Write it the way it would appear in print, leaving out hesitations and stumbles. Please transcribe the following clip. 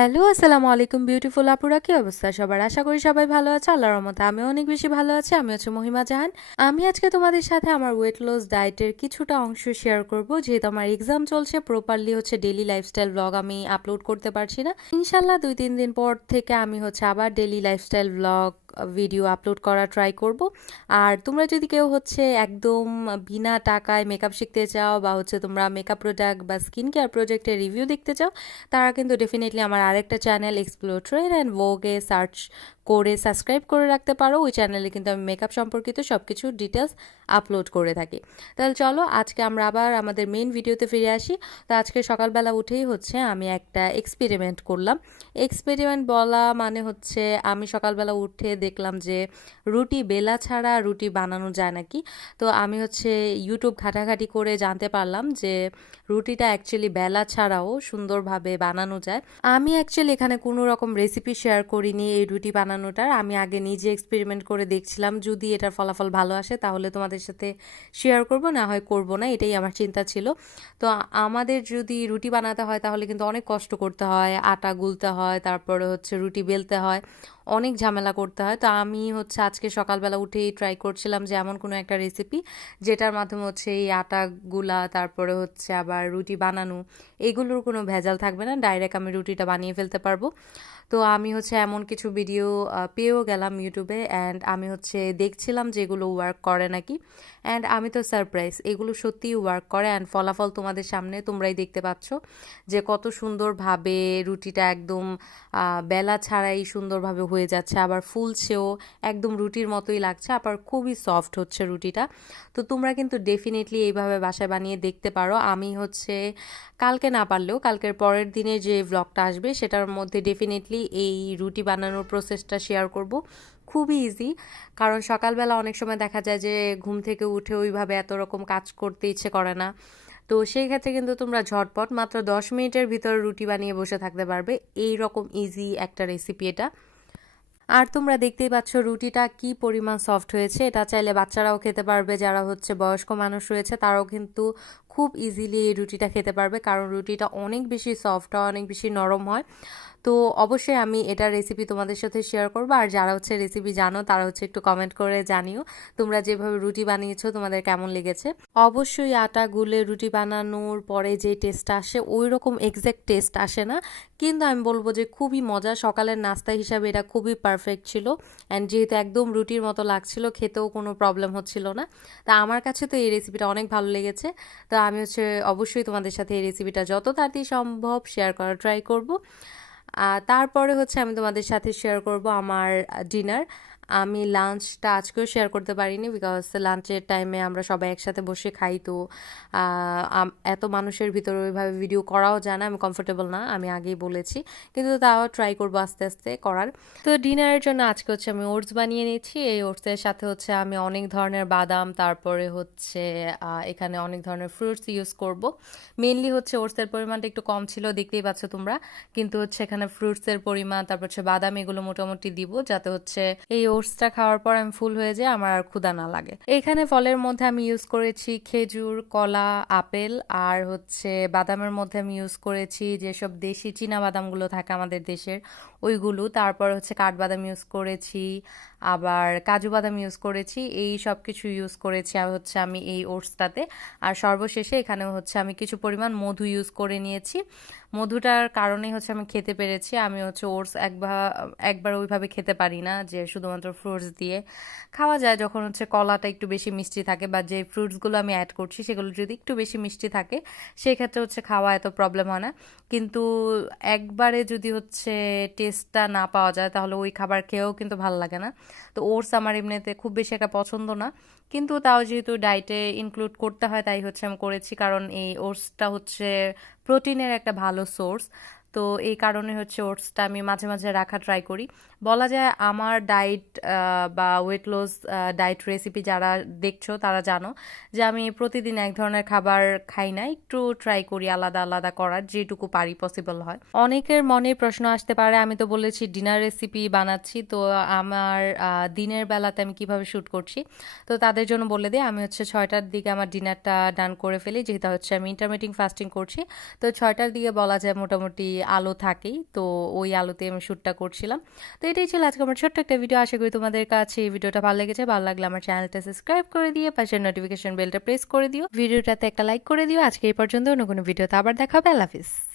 Hello, আসসালামু আলাইকুম beautiful আপুরা, কি অবস্থা সবার? আশা করি সবাই ভালো আছে। আল্লাহর রহমতে আমিও অনেক বেশি ভালো আছি। আমি হচ্ছে মহিমা জাহান। আমি আজকে তোমাদের সাথে আমার ওয়েট লস ডায়েটের কিছুটা অংশ শেয়ার করব। যেহেতু আমার এক্সাম চলছে, প্রপারলি হচ্ছে ডেইলি লাইফস্টাইল ব্লগ আমি আপলোড করতে পারছি না। ইনশাল্লাহ 2-3 দিন পর থেকে আমি হচ্ছে আবার daily lifestyle blog video upload করা ট্রাই করব। আর তোমরা যদি কেউ হচ্ছে একদম বিনা টাকায় মেকআপ শিখতে চাও, বা হচ্ছে তোমরা মেকআপ প্রোডাক্ট বা স্কিন কেয়ার প্রোডাক্টের রিভিউ দেখতে চাও, তারা কিন্তু ডেফিনেটলি আমার আরেকটা চ্যানেল এক্সপ্লোর ট্রেন্ড অ্যান্ড ভোগে সার্চ করে সাবস্ক্রাইব করে রাখতে পারো। ওই চ্যানেলে কিন্তু আমি মেকআপ সম্পর্কিত সব কিছু ডিটেলস আপলোড করে থাকি। তাহলে চলো আজকে আমরা আবার আমাদের মেইন ভিডিওতে ফিরে আসি। তো আজকে সকালবেলা উঠেই হচ্ছে আমি একটা এক্সপেরিমেন্ট করলাম। এক্সপেরিমেন্ট বলা মানে হচ্ছে আমি সকালবেলা উঠে দেখলাম যে রুটি বেলা ছাড়া রুটি বানানো যায় নাকি। তো আমি হচ্ছে ইউটিউব ঘাটাঘাটি করে জানতে পারলাম যে রুটিটা অ্যাকচুয়ালি বেলা ছাড়াও সুন্দরভাবে বানানো যায়। আমি অ্যাকচুয়ালি এখানে কোনো রকম রেসিপি শেয়ার করিনি এই রুটি বানানোটার। আমি আগে নিজে এক্সপেরিমেন্ট করে দেখছিলাম, যদি এটার ফলাফল ভালো আসে তাহলে তোমাদের সাথে শেয়ার করব, না হয় করব না, এটাই আমার চিন্তা ছিল। তো আমাদের যদি রুটি বানাতে হয় তাহলে কিন্তু অনেক কষ্ট করতে হয়, আটা গুলতে হয়, তারপরে হচ্ছে রুটি বেলতে হয়, অনেক ঝামেলা করতে হয়। তো আমি হচ্ছে আজকে সকালবেলা উঠেই ট্রাই করছিলাম যে এমন কোনো একটা রেসিপি যেটার মাধ্যমে হচ্ছে এই আটা গুলা, তারপরে হচ্ছে আবার রুটি বানানো, এগুলোর কোনো ভেজাল থাকবে না, ডাইরেক্ট আমি রুটিটা বানিয়ে ফেলতে পারবো। তো আমি হচ্ছে এমন কিছু ভিডিও পেয়েও গেলাম ইউটিউবে, অ্যান্ড আমি হচ্ছে দেখছিলাম যে এগুলো ওয়ার্ক করে নাকি। অ্যান্ড আমি তো সারপ্রাইজ, এগুলো সত্যিই ওয়ার্ক করে। অ্যান্ড ফলাফল তোমাদের সামনে তোমরাই দেখতে পাচ্ছ যে কত সুন্দরভাবে রুটিটা একদম বেলা ছাড়াই সুন্দরভাবে হয়ে যাচ্ছে, আবার ফুলছেও, একদম রুটির মতোই লাগছে, আবার খুবই সফট হচ্ছে রুটিটা। তো তোমরা কিন্তু ডেফিনেটলি এইভাবে বাসায় বানিয়ে দেখতে পারো। আমি হচ্ছে কালকে না পারলেও কালকের পরের দিনে যে ব্লগটা আসবে সেটার মধ্যে ডেফিনেটলি এই রুটি বানানোর প্রসেসটা শেয়ার করব। খুবই ইজি, কারণ সকালবেলা অনেক সময় দেখা যায় যে ঘুম থেকে উঠে ওইভাবে এত রকম কাজ করতে ইচ্ছে করে না। তো সেই ক্ষেত্রে কিন্তু তোমরা ঝটপট মাত্র 10 মিনিটের ভিতর রুটি বানিয়ে বসে থাকতে পারবে। এই রকম ইজি একটা রেসিপি এটা। আর তোমরা দেখতেই পাচ্ছ রুটিটা কি পরিমাণ সফট হয়েছে। এটা চাইলে বাচ্চারাও খেতে পারবে, যারা হচ্ছে বয়স্ক মানুষ রয়েছে তারাও কিন্তু খুব ইজিলি এই রুটিটা খেতে পারবে, কারণ রুটিটা অনেক বেশি সফট হয়, অনেক বেশি নরম হয়। তো অবশ্যই আমি এটার রেসিপি তোমাদের সাথে শেয়ার করবো। আর যারা হচ্ছে রেসিপি জানো তারা হচ্ছে একটু কমেন্ট করে জানিও তোমরা যেভাবে রুটি বানিয়েছো তোমাদের কেমন লেগেছে। অবশ্যই আটা গুলে রুটি বানানোর পরে যে টেস্টটা আসে ওই রকম এক্স্যাক্ট টেস্ট আসে না, কিন্তু আমি বলবো যে খুবই মজা। সকালের নাস্তা হিসাবে এটা খুবই পারফেক্ট ছিল। অ্যান্ড যেহেতু একদম রুটির মতো লাগছিল, খেতেও কোনো প্রবলেম হচ্ছিল না। তা আমার কাছে তো এই রেসিপিটা অনেক ভালো লেগেছে। তো আমি হচ্ছে অবশ্যই তোমাদের সাথে এই রেসিপিটা যত তাড়াতাড়ি সম্ভব শেয়ার করার ট্রাই করব। তারপরে হচ্ছে আমি তোমাদের সাথে শেয়ার করব আমার ডিনার। আমি লাঞ্চটা আজকেও শেয়ার করতে পারিনি, বিকজ লাঞ্চের টাইমে আমরা সবাই একসাথে বসে খাই। তো এত মানুষের ভিতরে ওইভাবে ভিডিও করাও যায় না, আমি কমফোর্টেবল না, আমি আগেই বলেছি। কিন্তু তাও ট্রাই করবো আস্তে আস্তে করার। তো ডিনারের জন্য আজকে হচ্ছে আমি ওটস বানিয়ে নিয়েছি। এই ওটসের সাথে হচ্ছে আমি অনেক ধরনের বাদাম, তারপরে হচ্ছে এখানে অনেক ধরনের ফ্রুটস ইউজ করব। মেনলি হচ্ছে ওটসের পরিমাণটা একটু কম ছিল, দেখতেই পাচ্ছ তোমরা, কিন্তু হচ্ছে এখানে ফ্রুটসের পরিমাণ, তারপর হচ্ছে বাদাম, এগুলো মোটামুটি দিব, যাতে হচ্ছে এই ওটসটা খাওয়ার পর আমি ফুল হয়ে যায়, আমার আর ক্ষুধা না লাগে। এখানে ফলের মধ্যে আমি ইউজ করেছি খেজুর, কলা, আপেল, আর হচ্ছে বাদামের মধ্যে আমি ইউজ করেছি যেসব দেশি চীনা বাদামগুলো থাকে আমাদের দেশের ওইগুলো, তারপর হচ্ছে কাঠবাদাম ইউজ করেছি, আবার কাজু বাদাম ইউজ করেছি। এই সব কিছু ইউজ করেছি আর হচ্ছে আমি এই ওটসটাতে। আর সর্বশেষে এখানে হচ্ছে আমি কিছু পরিমাণ মধু ইউজ করে নিয়েছি। মধুটার কারণেই হচ্ছে আমি খেতে পেরেছি। আমি হচ্ছে ওটস একবার ওইভাবে খেতে পারি না যে শুধুমাত্র ফ্রুটস দিয়ে খাওয়া যায়। যখন হচ্ছে কলাটা একটু বেশি মিষ্টি থাকে, বা যে ফ্রুটসগুলো আমি অ্যাড করছি সেগুলো যদি একটু বেশি মিষ্টি থাকে, সেক্ষেত্রে হচ্ছে খাওয়া এত প্রবলেম হয় না। কিন্তু একবারে যদি হচ্ছে টেস্টটা না পাওয়া যায় তাহলে ওই খাবার খেয়েও কিন্তু ভালো লাগে না। তো ওটস আমার এমনিতে খুব বেশি একটা পছন্দ না, কিন্তু তাও যেহেতু ডায়েটে ইনক্লুড করতে হয় তাই হচ্ছে আমি করেছি, কারণ এই ওটসটা হচ্ছে প্রোটিনের একটা ভালো সোর্স। তো এই কারণে হচ্ছে ওটসটা আমি মাঝে মাঝে রাখা ট্রাই করি। বলা যায় আমার ডায়েট বা ওয়েট লস ডায়েট রেসিপি যারা দেখছো তারা জানো যে আমি প্রতিদিন এক ধরনের খাবার খাই না, একটু ট্রাই করি আলাদা আলাদা করার, যেটুকু পারি পসিবল হয়। অনেকের মনে প্রশ্ন আসতে পারে, আমি তো বলেছি ডিনার রেসিপি বানাচ্ছি, তো আমার দিনের বেলাতে আমি কিভাবে শ্যুট করছি। তো তাদের জন্য বলে দিই, আমি হচ্ছে 6টার দিকে আমার ডিনারটা ডান করে ফেলি, যেহেতু হচ্ছে আমি ইন্টারমিটিং ফাস্টিং করছি। তো 6টার দিকে বলা যায় মোটামুটি আলো থাকেই, তো ওই আলোতে আমি শ্যুটটা করছিলাম। তো এটাই ছিল আজকে আমার ছোট্ট একটা ভিডিও। আশা করি তোমাদের কাছে এই ভিডিওটা ভালো লেগেছে। ভালো লাগলে আমার চ্যানেলটা সাবস্ক্রাইব করে দিয়ে পাশের নোটিফিকেশন বেলটা প্রেস করে দিও, ভিডিওটাতে একটা লাইক করে দিও। আজকে এই পর্যন্ত, অন্য কোনো ভিডিওতে আবার দেখা হবে। আল্লাহ হাফিজ।